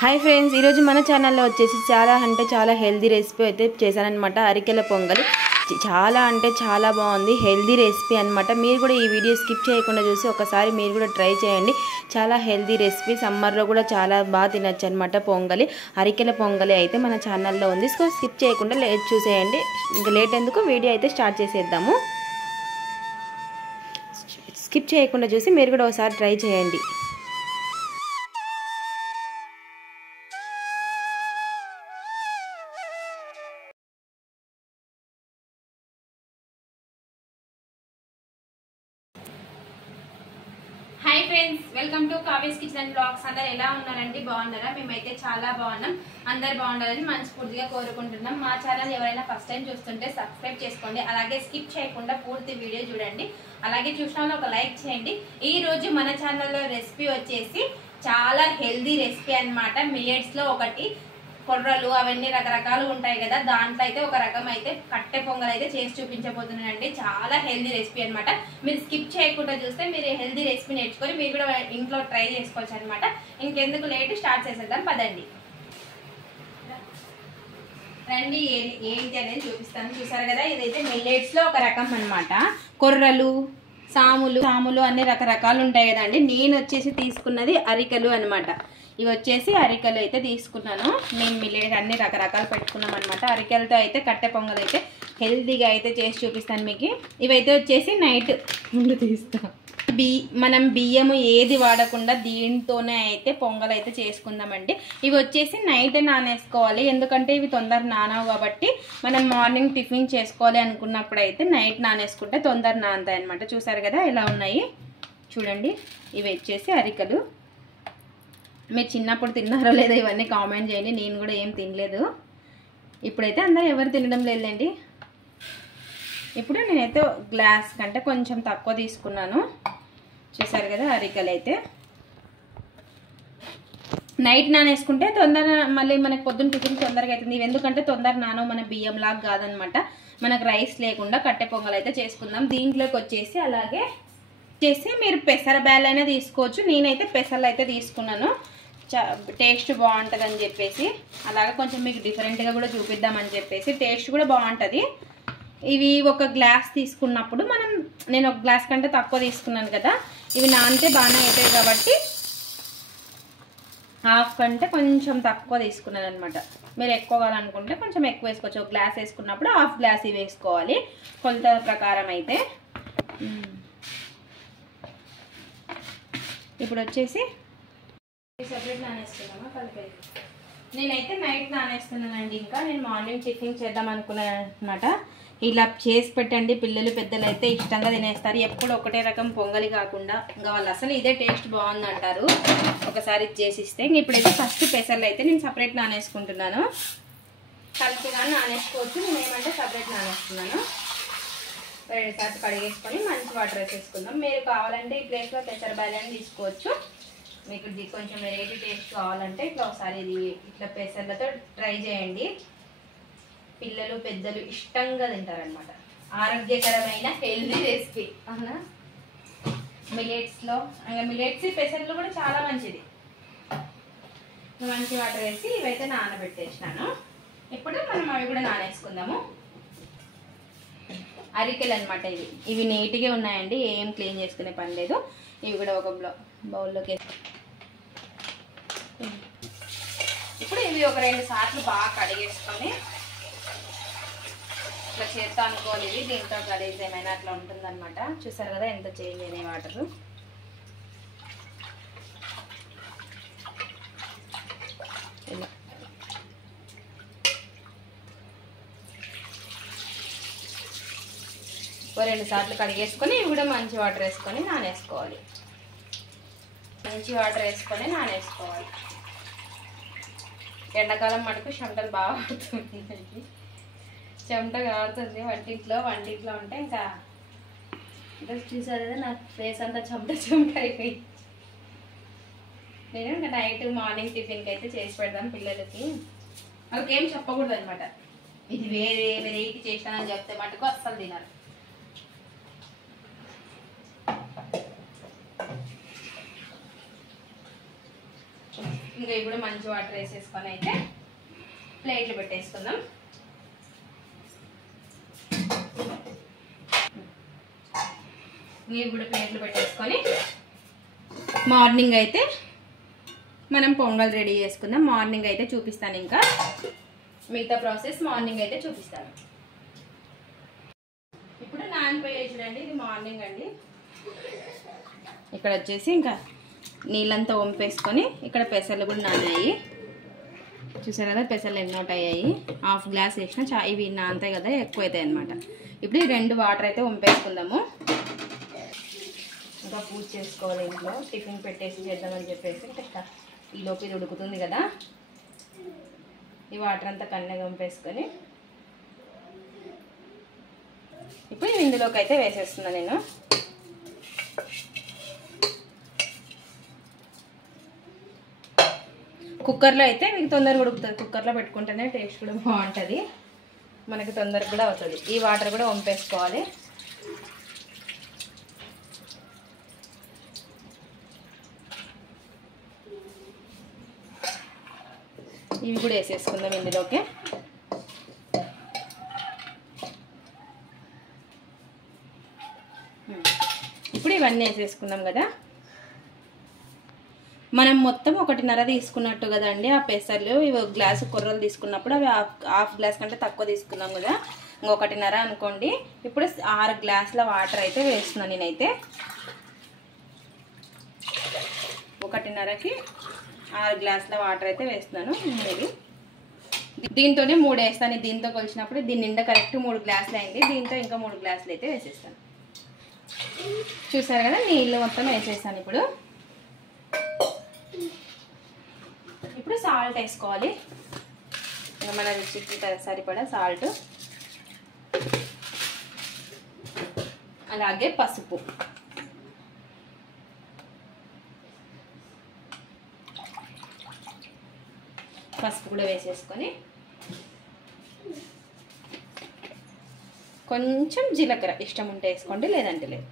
Hi friends, ఈరోజు మన ఛానల్లో వచ్చేసి చాలా హెల్దీ రెసిపీ అయితే చేశానన్నమాట. అరికెల పొంగలి చాలా అంటే చాలా బాగుంది, హెల్దీ రెసిపీ అనమాట. మీరు కూడా ఈ వీడియో స్కిప్ చేయకుండా చూసి ఒకసారి మీరు కూడా ట్రై చేయండి. చాలా హెల్దీ రెసిపీ, సమ్మర్లో కూడా చాలా బాగా తినచ్చు అనమాట. పొంగలి, అరికెల పొంగలి అయితే మన ఛానల్లో ఉంది. సో స్కిప్ చేయకుండా చూసేయండి. ఇంకా లేట్ ఎందుకు, వీడియో అయితే స్టార్ట్ చేసేద్దాము. స్కిప్ చేయకుండా చూసి మీరు కూడా ఒకసారి ట్రై చేయండి. Hi friends, welcome to Kavya's kitchen and blogs. అందరు ఎలా ఉన్నారండి? బాగున్నారా? మేమైతే చాలా బాగున్నాం. అందరు బాగుండాలని మనస్ఫూర్తిగా కోరుకుంటున్నాం. మా ఛానల్ ఎవరైనా ఫస్ట్ టైం చూస్తుంటే సబ్స్క్రైబ్ చేసుకోండి. అలాగే స్కిప్ చేయకుండా పూర్తి వీడియో చూడండి. అలాగే చూసిన ఒక లైక్ చేయండి. ఈ రోజు మన ఛానల్లో రెసిపీ వచ్చేసి చాలా హెల్దీ రెసిపీ అన్నమాట. మిల్లెట్స్ లో ఒకటి కొర్రలు అవన్నీ రకరకాలు ఉంటాయి కదా, దాంట్లో అయితే ఒక రకం అయితే కట్టె పొంగల్ అయితే చేసి చూపించబోతున్నానండి. చాలా హెల్దీ రెసిపీ అనమాట. మీరు స్కిప్ చేయకుండా చూస్తే మీరు హెల్దీ రెసిపీ నేర్చుకొని మీరు కూడా ఇంట్లో ట్రై చేసుకోవచ్చు అనమాట. ఇంకెందుకు లేట్, స్టార్ట్ చేసేద్దాం పదండి. రండి, ఏంటి అనేది చూపిస్తాను. చూసారు కదా, ఇదైతే మిల్లెట్స్ లో ఒక రకం అనమాట. కొర్రలు, సాములు అన్ని రకరకాలు ఉంటాయి కదండి. నేను వచ్చేసి తీసుకున్నది అరికలు అనమాట. ఇవి వచ్చేసి అరికలు అయితే తీసుకున్నాను. మేము మిల్లెట్ అన్ని రకరకాలు పెట్టుకున్నాం అనమాట. అరికలతో అయితే కట్టె పొంగల్ అయితే హెల్తీగా అయితే చేసి చూపిస్తాను మీకు. ఇవైతే వచ్చేసి నైట్ తీస్తాం. మనం బియ్యము ఏది వాడకుండా దీంతోనే అయితే పొంగల్ అయితే చేసుకుందామండి. ఇవి వచ్చేసి నైట్ నానేసుకోవాలి, ఎందుకంటే ఇవి తొందర నానవు కాబట్టి మనం మార్నింగ్ టిఫిన్ చేసుకోవాలి అనుకున్నప్పుడు అయితే నైట్ నానేసుకుంటే తొందర నానతాయి అనమాట. చూసారు కదా ఎలా ఉన్నాయి, చూడండి. ఇవి వచ్చేసి అరికలు. మీరు చిన్నప్పుడు తిన్నారో లేదో ఇవన్నీ కామెంట్ చేయండి. నేను కూడా ఏం తినలేదు. ఇప్పుడైతే అందరూ ఎవరు తినడం లేదండి. ఇప్పుడు నేనైతే గ్లాస్ కంటే కొంచెం తక్కువ తీసుకున్నాను. చూసారు కదా, అరికలు అయితే నైట్ నానేసుకుంటే తొందర మళ్ళీ మనకు పొద్దున్న టిఫిన్ తొందరగా అవుతుంది. ఇవి ఎందుకంటే తొందర నానో మన బియ్యం లాగా కాదనమాట. మనకు రైస్ లేకుండా కట్టె పొంగల్ అయితే చేసుకుందాం. దీంట్లోకి వచ్చేసి అలాగే చేసి మీరు పెసర బ్యాల్ అయినా తీసుకోవచ్చు. నేనైతే పెసర్లు అయితే తీసుకున్నాను, టేస్ట్ బాగుంటుంది అని చెప్పేసి. అలాగే కొంచెం మీకు డిఫరెంట్గా కూడా చూపిద్దామని చెప్పేసి, టేస్ట్ కూడా బాగుంటుంది. ఇవి ఒక గ్లాస్ తీసుకున్నప్పుడు నేను ఒక గ్లాస్ కంటే తక్కువ తీసుకున్నాను కదా, ఇవి నానితే బాగానే అవుతాయి కాబట్టి హాఫ్ కంటే కొంచెం తక్కువ తీసుకున్నాను అనమాట. మీరు ఎక్కువ కావాలనుకుంటే కొంచెం ఎక్కువ వేసుకోవచ్చు. ఒక గ్లాస్ వేసుకున్నప్పుడు హాఫ్ గ్లాస్ ఇవి వేసుకోవాలి కొలత ప్రకారం అయితే. ఇప్పుడు వచ్చేసి సెపరేట్ నానేస్తున్నామా కలిపేది. నేనైతే నైట్ నానేస్తున్నానండి. ఇంకా నేను మార్నింగ్ టిఫిన్ చేద్దాం అనుకున్నాను అనమాట. ఇలా చేసి పెట్టండి, పిల్లలు పెద్దలు అయితే ఇష్టంగా తినేస్తారు. ఎప్పుడు ఒకటే రకం పొంగలి కాకుండా ఇంకా వాళ్ళు అసలు ఇదే టేస్ట్ బాగుంది అంటారు ఒకసారి చేసిస్తే. ఇప్పుడైతే ఫస్ట్ పెసర్లు అయితే నేను సపరేట్ నానేసుకుంటున్నాను. కలిపి కానీ నానేసుకోవచ్చు, నేనేమంటే సపరేట్ నానేస్తున్నాను. 2 సార్లు కడిగేసుకొని మంచి వాటర్ వేసేసుకుందాం. మీరు కావాలంటే ఈ ప్లేస్లో పెసర బ్యాల్ తీసుకోవచ్చు. మీకు కొంచెం వెరైటీ టేస్ట్ కావాలంటే ఇట్లా ఒకసారి ఇది ఇట్లా పెసర్లతో ట్రై చేయండి. పిల్లలు పెద్దలు ఇష్టంగా తింటారనమాట. ఆరోగ్యకరమైన హెల్దీ రెసిపీ అవునా. మిల్లెట్స్లో ఇంకా మిల్లెట్స్ పెసర్లు కూడా చాలా మంచిది. మంచి వాటర్ వేసి ఇవైతే నానబెట్టేసినాను. ఇప్పుడు మనం అవి కూడా నానేసుకుందాము. అరికెలు అనమాట. ఇవి నీట్గా ఉన్నాయండి, ఏం క్లీన్ చేసుకునే పని లేదు. ఇవి కూడా ఒక బౌల్లోకి ఇప్పుడు ఇవి ఒక 2 సార్లు బాగా కడిగేసుకొని ఇట్లా చేత్తో అనుకోవాలి. ఇవి దీంతో గలీజ్ ఏమైనా అట్లా ఉంటుందన్నమాట. చూసారు కదా ఎంత చేంజ్ అయినాయి వాటరు. ఇలా ఒక 2 సార్లు కడిగేసుకొని ఇవి కూడా మంచి వాటర్ వేసుకొని నానేసుకోవాలి. మంచి వాటర్ వేసుకొని నానేసుకోవాలి. ఎండాకాలం మటుకు చెమటలు బాగా పడుతుంది, చెమట కారుతుంది. వంటింట్లో ఉంటే ఇంకా చూసారు కదా నా ఫేస్ అంతా చెమట అయిపోయి. నేను ఇంకా నైట్ మార్నింగ్ టిఫిన్కి అయితే చేసి పెడతాను పిల్లలకి. వాళ్ళకి ఏం చెప్పకూడదు అనమాట. ఇది వేరే వెరైటీ చేసినానని చెప్తే మటుకు అస్సలు తినరు. ఇంకా ఇప్పుడు మంచి వాటర్ వేసేసుకొని అయితే ప్లేట్లు పెట్టేసుకుందాం. ఇప్పుడు ప్లేట్లు పెట్టేసుకొని మార్నింగ్ అయితే మనం పొంగల్ రెడీ చేసుకుందాం. మార్నింగ్ అయితే చూపిస్తాను, ఇంకా మిగతా ప్రాసెస్ మార్నింగ్ అయితే చూపిస్తాను. ఇప్పుడు నానిపోయాయి చూడండి, ఇది మార్నింగ్ అండి. ఇక్కడ వచ్చేసి ఇంకా నీళ్ళంతా వంపేసుకొని ఇక్కడ పెసర్లు కూడా నానాయి. చూసారు కదా పెసర్లు ఎన్ని అవుట్ అయ్యాయి. హాఫ్ గ్లాస్ వేసిన ఇవి నానతాయి కదా, ఎక్కువ అవుతాయి అనమాట. ఇప్పుడు ఈ 2 వాటర్ అయితే వంపేసుకుందాము. ఇంకా పూజ చేసుకోవాలి ఇంట్లో, టిఫిన్ పెట్టేసి చేద్దామని చెప్పేసి ఈ లోపు ఇది ఉడుకుతుంది కదా. ఈ వాటర్ అంతా కన్నెగా వంపేసుకొని ఇప్పుడు ఇందులోకి అయితే వేసేస్తున్నా నేను. కుక్కర్లో అయితే మీకు తొందరగా ఉడుకుతుంది. కుక్కర్లో పెట్టుకుంటేనే టేస్ట్ కూడా బాగుంటుంది, మనకి తొందరగా కూడా అవుతుంది. ఈ వాటర్ కూడా వంపేసుకోవాలి. ఇవి కూడా వేసేసుకుందాం ఇందులోకి. ఇప్పుడు ఇవన్నీ వేసేసుకుందాం కదా. మనం మొత్తం 1.5 తీసుకున్నట్టు కదండి ఆ పెసర్లు. ఇవి గ్లాసు కొర్రలు తీసుకున్నప్పుడు అవి హాఫ్ గ్లాస్ కంటే తక్కువ తీసుకున్నాం కదా, 1.5 అనుకోండి. ఇప్పుడు 6 గ్లాసుల వాటర్ అయితే వేస్తున్నాను నేనైతే. 1.5కి 6 గ్లాసుల వాటర్ అయితే వేస్తున్నాను. ఇది దీంతోనే 3 వేస్తాను. దీంతో కొలిచినప్పుడు దీని నిండా కరెక్ట్ 3 గ్లాసులు అయింది. దీంతో ఇంకా 3 గ్లాసులు అయితే వేసేస్తాను. చూసారు కదా, నీళ్ళు మొత్తం వేసేస్తాను. ఇప్పుడు సాల్ట్ వేసుకోవాలి. మన రుచికి సరిపడా సాల్ట్, అలాగే పసుపు. పసుపు కూడా వేసేసుకొని కొంచెం జీలకర్ర ఇష్టం ఉంటే వేసుకోండి, లేదంటే లేదు.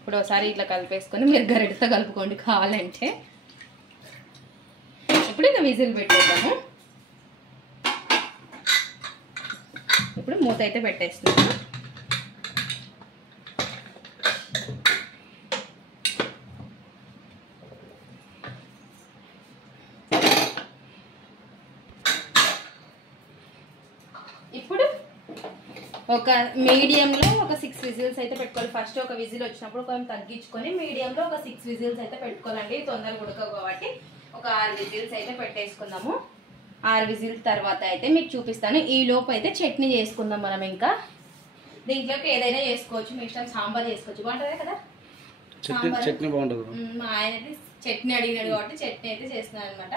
ఇప్పుడు ఒకసారి ఇట్లా కలిపేసుకొని మీరు గరిటతో కలుపుకోండి కావాలంటే. ఇప్పుడు ఇంకా విజిల్ పెట్టేద్దాము. ఇప్పుడు మూత అయితే పెట్టేస్తున్నాము. ఇప్పుడు ఒక మీడియంలో ఒక 6 విజిల్స్ అయితే పెట్టుకోవాలి. ఫస్ట్ ఒక విజిల్ వచ్చినప్పుడు కొంచెం తగ్గించుకొని మీడియంలో ఒక 6 విజిల్స్ అయితే పెట్టుకోవాలండి. తొందరగా ఉడకవు కాబట్టి ఒక 6 విజిల్స్ అయితే పెట్టేసుకుందాము. 6 విజిల్స్ తర్వాత అయితే మీకు చూపిస్తాను. ఈ లోపు అయితే చట్నీ చేసుకుందాం మనం. ఇంకా దీంట్లోకి ఏదైనా చేసుకోవచ్చు, మీ ఇష్టం. సాంబార్ చేసుకోవచ్చు, బాగుంటుంది కదా చట్నీ బాగుంటుంది. మా ఆయన అయితే చట్నీ అడిగినాడు కాబట్టి చట్నీ అయితే చేస్తున్నాను అనమాట.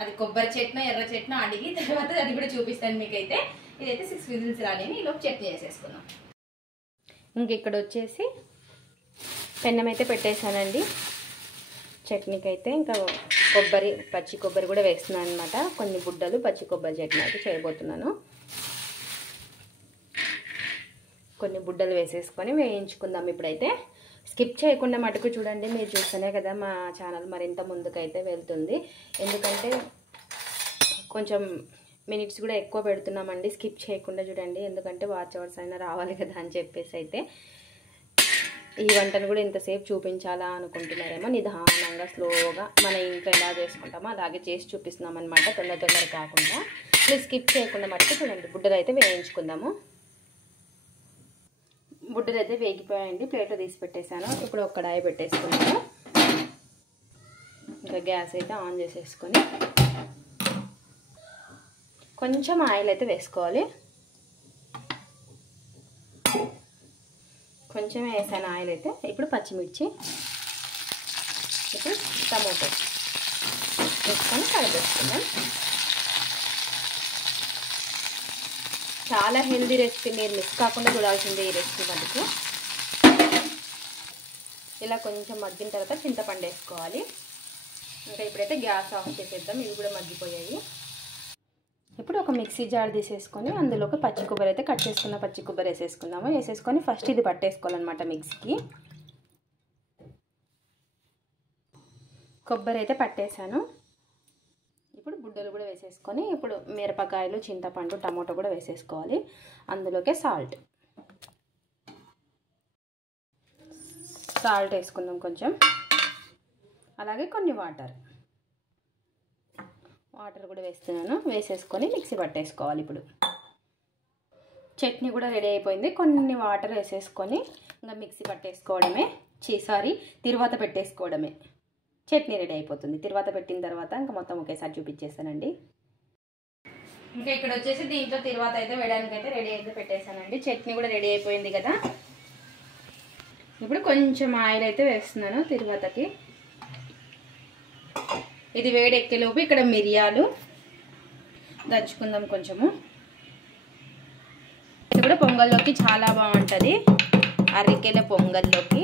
అది కొబ్బరి చట్నీ, ఎర్ర చట్నీ అడిగి తర్వాత అది కూడా చూపిస్తాను మీకైతే. ఇదైతే 6 విజిల్స్ రాలేని ఈ లోపు చట్నీ చేసేసుకుందాం. ఇంక ఇక్కడ వచ్చేసి పెన్నం అయితే పెట్టేశానండి చట్నీకి అయితే. ఇంకా కొబ్బరి, పచ్చి కొబ్బరి కూడా వేస్తున్నాను అనమాట. కొన్ని బుడ్డలు పచ్చి కొబ్బరి చట్నీ అయితే చేయబోతున్నాను. కొన్ని బుడ్డలు వేసేసుకొని వేయించుకుందాం. ఇప్పుడైతే స్కిప్ చేయకుండా మటుకు చూడండి. మీరు చూస్తేనే కదా మా ఛానల్ మరింత ముందుకైతే వెళ్తుంది. ఎందుకంటే కొంచెం మినిట్స్ కూడా ఎక్కువ పెడుతున్నామండి. స్కిప్ చేయకుండా చూడండి, ఎందుకంటే వాచ్ అవర్స్ అయినా రావాలి కదా అని చెప్పేసి అయితే. ఈ వంటను కూడా ఇంతసేపు చూపించాలా అనుకుంటున్నారేమో. నిదానంగా స్లోగా మన ఇంట్లో ఎలా చేసుకుంటామో అలాగే చేసి చూపిస్తున్నాం అనమాట, తొందర కాకుండా. మీరు స్కిప్ చేయకుండా మటుకు చూడండి. బుడ్డలు అయితే వేయించుకుందాము. బుడ్డలు అయితే వేగిపోయాయండి, ప్లేట్లో తీసి పెట్టేశాను. ఇప్పుడు ఒక కడాయి పెట్టేసుకున్నాము. ఇంకా గ్యాస్ అయితే ఆన్ చేసేసుకొని కొంచెం ఆయిల్ అయితే వేసుకోవాలి. కొంచెం వేసాను ఆయిల్ అయితే. ఇప్పుడు పచ్చిమిర్చి, ఇప్పుడు టమాటో వేసుకొని కలిపేసుకుందాం. చాలా హెల్దీ రెసిపీ, మీరు మిస్ కాకుండా చూడాల్సిందే ఈ రెసిపీ మటుకు. ఇలా కొంచెం మగ్గిన తర్వాత చింతపండు వేసుకోవాలి. ఇంకా ఇప్పుడైతే గ్యాస్ ఆఫ్ చేసేద్దాం. ఇవి కూడా మగ్గిపోయాయి. ఇప్పుడు ఒక మిక్సీ జార్ తీసేసుకొని అందులోకి పచ్చి కొబ్బరి అయితే కట్ చేసుకున్న పచ్చి కొబ్బరి వేసేసుకుందాము. వేసేసుకొని ఫస్ట్ ఇది పట్టేసుకోవాలన్నమాట మిక్సీకి. కొబ్బరి అయితే పట్టేశాను. ఇప్పుడు బుడ్డలు కూడా వేసేసుకొని ఇప్పుడు మిరపకాయలు, చింతపండు, టమాటో కూడా వేసేసుకోవాలి. అందులోకే సాల్ట్ వేసుకుందాం కొంచెం. అలాగే కొన్ని వాటర్ కూడా వేస్తున్నాను. వేసేసుకొని మిక్సీ పట్టేసుకోవాలి. ఇప్పుడు చట్నీ కూడా రెడీ అయిపోయింది. కొన్ని వాటర్ వేసేసుకొని ఇంకా మిక్సీ పట్టేసుకోవడమే, తిరువాత పెట్టేసుకోవడమే. చట్నీ రెడీ అయిపోతుంది. తిరువాత పెట్టిన తర్వాత ఇంకా మొత్తం ఒకేసారి చూపించేస్తానండి. ఇంకా ఇక్కడ వచ్చేసి దీంట్లో తిరువాత అయితే వేయడానికి అయితే రెడీ అయితే పెట్టేశానండి. చట్నీ కూడా రెడీ అయిపోయింది కదా. ఇప్పుడు కొంచెం ఆయిల్ అయితే వేస్తున్నాను తిరువాతకి. ఇది వేడి ఎక్కేలోపు ఇక్కడ మిరియాలు దంచుకుందాం కొంచెము. ఇది కూడా పొంగల్లోకి చాలా బాగుంటుంది, అరికెల పొంగల్లోకి.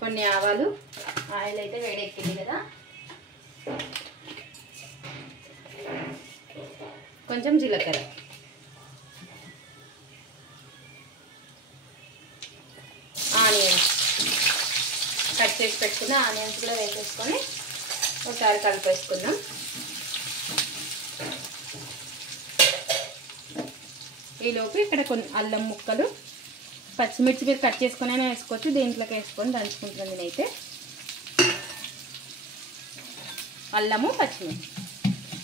కొన్ని ఆవాలు, ఆయిల్ అయితే వేడి ఎక్కింది కదా. కొంచెం జీలకర్ర, ఆనియన్స్, కట్ చేసి పెట్టుకున్న ఆనియన్స్ కూడా వేసేసుకొని ఒకసారి కలిపేసుకుందాం. ఈలోపు ఇక్కడ కొన్ని అల్లం ముక్కలు, పచ్చిమిర్చి మీరు కట్ చేసుకొని అయినా వేసుకోవచ్చు. దీంట్లోకి వేసుకొని దంచుకుంటున్నాను నేనైతే. అల్లము, పచ్చిమిర్చి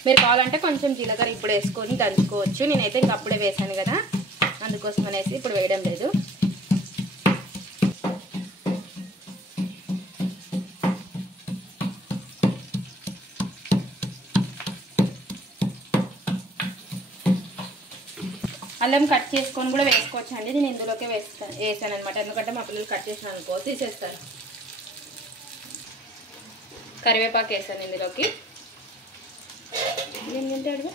మీరు కావాలంటే కొంచెం జీలకర్ర ఇప్పుడు వేసుకొని దంచుకోవచ్చు. నేనైతే ఇంకా అప్పుడే వేసాను కదా, అందుకోసం అనేసి ఇప్పుడు వేయడం లేదు. అల్లం కట్ చేసుకొని కూడా వేసుకోవచ్చు అండి. నేను ఇందులోకే వేసాను అనమాట, ఎందుకంటే మా పిల్లలు కట్ చేసిన అనుకో తీసేస్తారు. కరివేపాకు వేసాను ఇందులోకి. ఏంటంటే అడుగు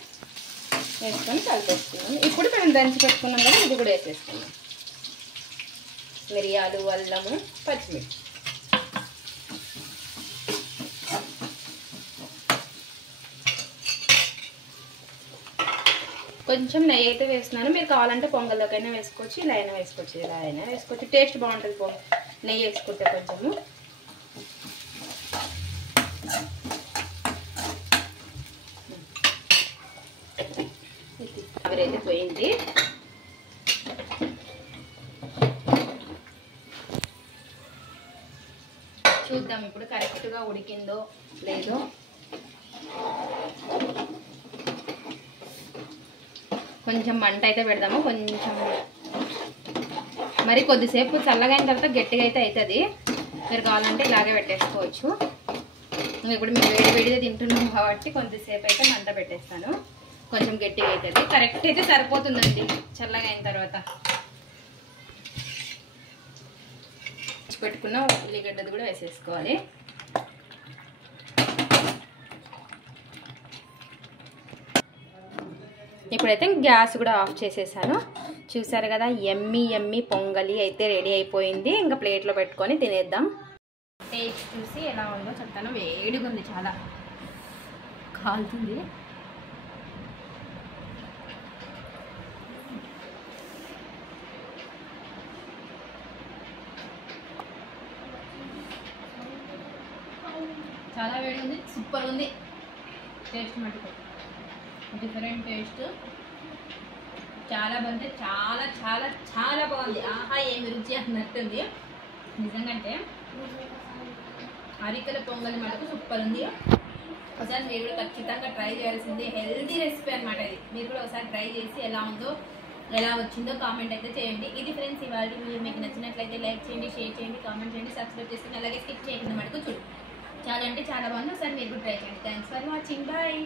వేసుకొని కలిపేసుకున్నాం. ఇప్పుడు మనం దంచి పెట్టుకున్నాం కదా, ఇది కూడా వేసేసుకున్నాం. మిరియాలు, అల్లము, పచ్చిమిర్చి. కొంచెం నెయ్యి అయితే వేస్తున్నాను. మీరు కావాలంటే పొంగల్లోకైనా వేసుకోవచ్చు, ఇలా అయినా వేసుకోవచ్చు, ఇలా అయినా వేసుకోవచ్చు. టేస్ట్ బాగుంటుంది నెయ్యి వేసుకుంటే కొంచెము. ఆవిరైతే పోయింది. చూద్దాం ఇప్పుడు కరెక్ట్గా ఉడికిందో లేదో. కొంచెం మంట అయితే పెడదాము. కొంచెం మరి కొద్దిసేపు చల్లగా అయిన తర్వాత గట్టిగా అయితే అవుతుంది. మీరు కావాలంటే ఇలాగే పెట్టేసుకోవచ్చు. ఇప్పుడు మేము వేడిగా తింటున్నాం కాబట్టి కొద్దిసేపు అయితే మంట పెట్టేస్తాను. కొంచెం గట్టిగా అవుతుంది. కరెక్ట్ అయితే సరిపోతుందండి చల్లగా అయిన తర్వాత. పెట్టుకున్న ఉల్లిగడ్డది కూడా వేసేసుకోవాలి. ఇప్పుడైతే గ్యాస్ కూడా ఆఫ్ చేసేసాను. చూసారు కదా, ఎమ్మి పొంగలి అయితే రెడీ అయిపోయింది. ఇంకా ప్లేట్లో పెట్టుకొని తినేద్దాం. టేస్ట్ చూసి ఎలా ఉందో చెప్తాను. వేడిగా ఉంది, చాలా కాలుతుంది. చాలా వేడిగా ఉంది, సూపర్ ఉంది. టేస్ట్ మటుకు డిఫరెంట్ టేస్ట్, చాలా బాగుంది. చాలా చాలా చాలా బాగుంది. ఆహా ఏమి రుచి అన్నట్టుంది నిజంగా. అరికెల పొంగలి మటుకు సూపర్ ఉంది. ఒకసారి మీరు కూడా ఖచ్చితంగా ట్రై చేయాల్సింది. హెల్తీ రెసిపీ అనమాట ఇది. మీరు కూడా ఒకసారి ట్రై చేసి ఎలా వచ్చిందో కామెంట్ అయితే చేయండి. ఇది ఫ్రెండ్స్ ఇవాళ వీడియో. మీకు నచ్చినట్లయితే లైక్ చేయండి, షేర్ చేయండి, కామెంట్ చేయండి, సబ్స్క్రైబ్ చేసుకుని అలాగే స్కిప్ చేయకుండా మటుకు చూడండి. చాలా అంటే చాలా బాగుంది. ఒకసారి మీరు కూడా ట్రై చేయండి. Thanks for watching. బాయ్.